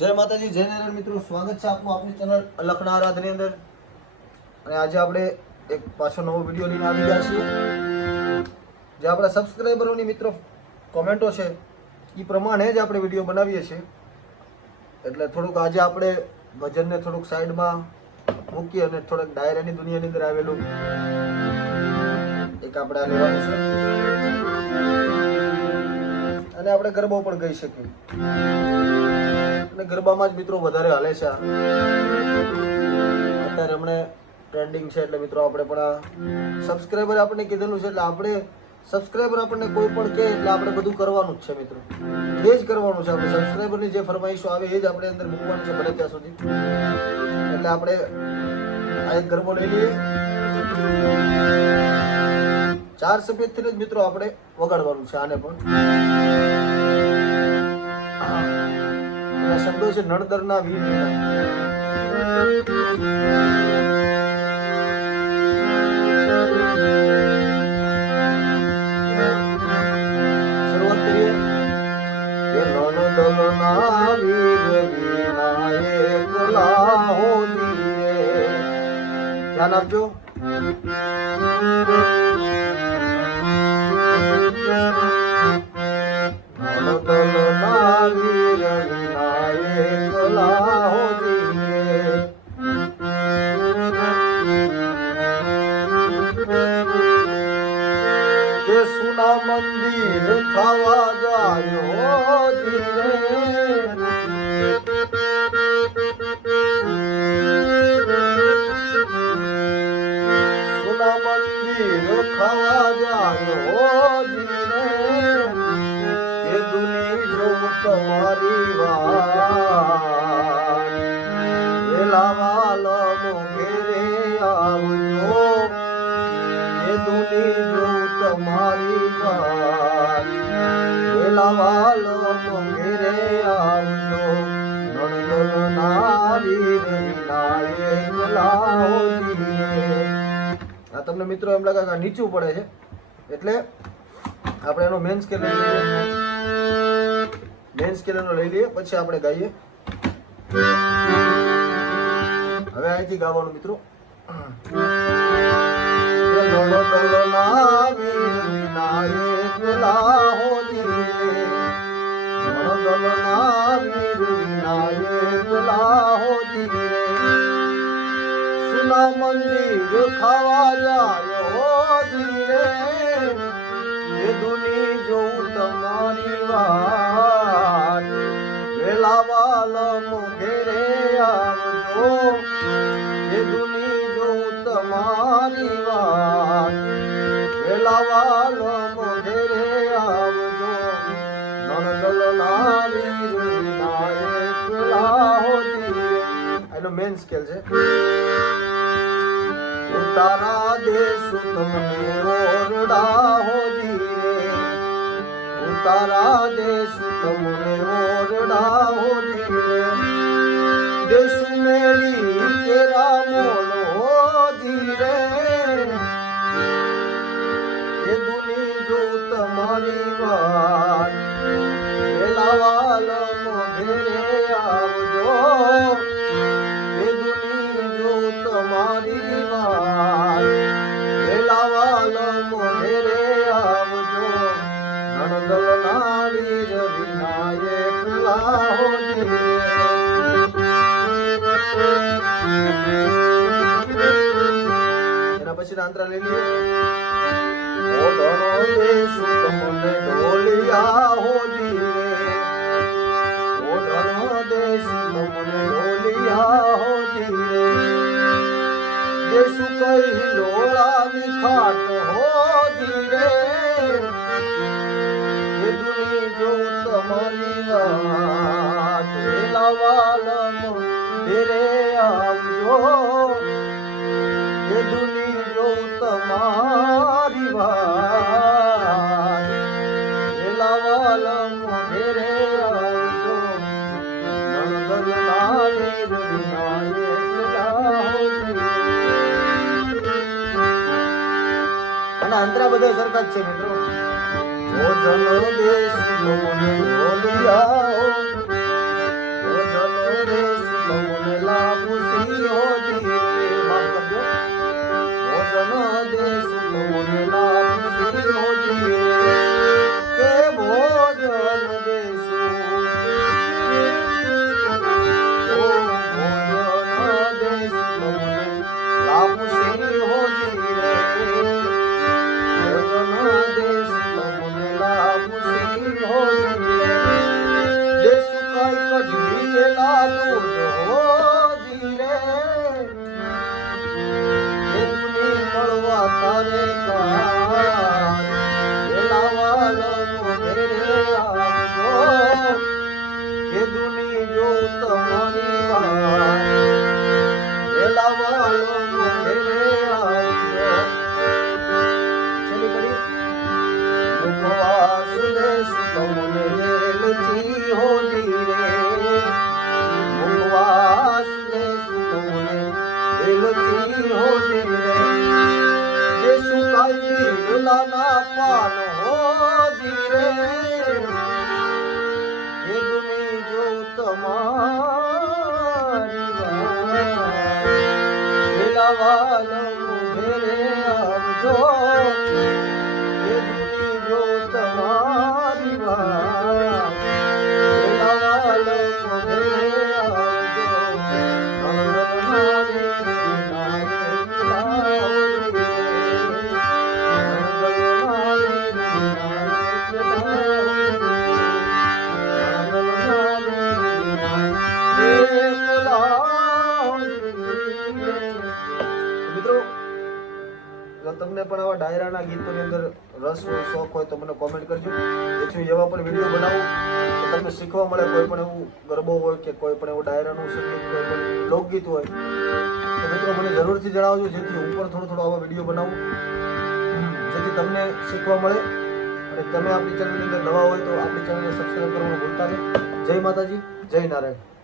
જય માતાજી, જય નારાયણ મિત્રો, સ્વાગત છે આપનું આપણી ચેનલ અલખના આરાધની અંદર. અને આજે આપણે એક પાછો નવો વિડીયો લઈને આવી ગયા છીએ. જે આપણા સબસ્ક્રાઈબરોની મિત્રો કોમેન્ટો છે એ પ્રમાણે જ આપણે વિડીયો બનાવીએ છીએ. એટલે થોડુંક આજે આપણે ભજનને થોડુંક સાઈડમાં મૂકી અને થોડુંક ડાયરાની દુનિયાની અંદર આવેલું એક આપણે આ લેવાનું છે. અને આપણે ગરબો પણ ગાઈ શકીએ. અને ગરબામાં જ મિત્રો વધારે હાલે છે. અત્યારે હમણે ટ્રેન્ડિંગ છે એટલે મિત્રો આપણે પણ આ સબસ્ક્રાઈબર આપણને કીધેલું છે એટલે આપણે સબસ્ક્રાઈબર આપણને કોઈ પણ કહે એટલે આપણે બધું કરવાનું જ છે મિત્રો. એ જ કરવાનું છે. આપણે સબસ્ક્રાઈબરની જે ફરમાઈશો આવે એ જ આપણે અંદર મૂકવાનું છે બને ત્યાં સુધી. એટલે આપણે આ એક ગરબો લઈ લઈએ. 4 સફેદથી જ મિત્રો આપણે વગાડવાનું છે આને પણ. શબ્દો છે નળદરના વીર. શરૂઆત કરીએ. નળદરના વીર વિનાયક લાહો જીરે. ધ્યાન આપજો. નળદરના વીર વિનાયક લાહો જીરે. કે સુના મંદિર થવા જાયો જીરે. સુના મંદિર થવા જાયો જીરે. કે દુની જો તમારી વાત વેલાવાલ મોઘેરે આવજો. એ દુની જો તમારી વાત વેલાવાલ મોઘેરે આવજો. નળદરના વીર વિનાયક લાહો જીરે. આ તમને મિત્રો એમ લાગે કે નીચું પડે છે એટલે આપણે એનો મેન સ્કેલ લઈ લઈએ. મેન સ્કેલ એનો લઈ લઈએ પછી આપણે ગાઈએ. હવે અહીંથી ગાવાનું મિત્રો. નળદરના વીર વિનાયક લાહો જીરે. નળદરના વીર વિનાયક લાહો જીરે. સુના મંદિર ખાવા જાયો જીરે. એ દુની જોઉં તમારી વાત વેલાવાલ મોઘેરે આવજો. એ દુની જોઉં તમારી વાત વેલાવાલ મોઘેરે આવજો. નળદરના વીર વિનાયક લાહો જીરે. એનો મેન સ્કેલ છે. ઉતારા દેશું તમને ઓરડા હો જીરે. ઉતારા દેશું તમને ઓરડા હો જીરે. દેશું મેળી કેરા મોલો જીરે. એ દુની જો તમારી વાત વેલાવાલ મોઘેરે આવજો. એ દુની જો તમારી વાત વેલાવાલ મોઘેરે આવજો. નળદરના વીર વિનાયક લાહો જીરે. એના પછી આંતરા લઈ લઈએ. ઓઢણો દેશું તમને ઢોલિયા હો જીરે. ઓઢણો દેશું તમને ઢોલિયા હો જીરે. દેશું કઈ લોળાની ખાટ હો જીરે. એ દુની જો તમારી વાત વેલાવાલ મોઘેરે આવજો. એ દુની જો તમારી વાત વેલાવાલ મોઘેરે આવજો. નળદરના વીર વિનાયક લાહો જીરે. અને અંતરા બધા સરખા જ છે મિત્રો. ભોજન દેશ મને બોલિયા. ભોજન એલા દૂધ હોજી રે એ દુની મળવા તારે કાર એલા વાલમ ઘેરે આવજો એ દુની જો તમારી વાર એલા વાલમ ઘેરે આવજો છેલ્લી કરી મુખવાસ દેશ તમને વેલચી હોજી રે મુખવાસ દેશ તમને વેલચી હોજી રે એ સુકાઈ ગયેલાના પાન હોજી રે એ દુની જો તમારી વાર એલા વાલમ ઘેરે આવજો એ દુની જો તમારી વાર એલા વાલમ ઘેરે આવજો મંગલનારે નારે લાવજે મંગલનારે મિત્રો જો તમને પણ આવા ડાયરાના ગીતોની અંદર રસ હોય શોખ હોય તો મને કોમેન્ટ કરજો જેથી હું એવા પણ વિડીયો બનાવું તો તમને શીખવા મળે કોઈ પણ એવું ગરબો હોય કે કોઈ પણ એવું ડાયરાનું સંગીત કોઈ પણ લોકગીત હોય તો મિત્રો મને જરૂરથી જણાવજો જેથી હું પણ થોડો આવા વિડીયો બનાવું જેથી તમને શીખવા મળે અને તમે આપણી ચેનલની અંદર નવા હોય તો આપણી ચેનલને સબસ્ક્રાઈબ કરવાનું ભૂલતા નહીં જય માતાજી જય નારાયણ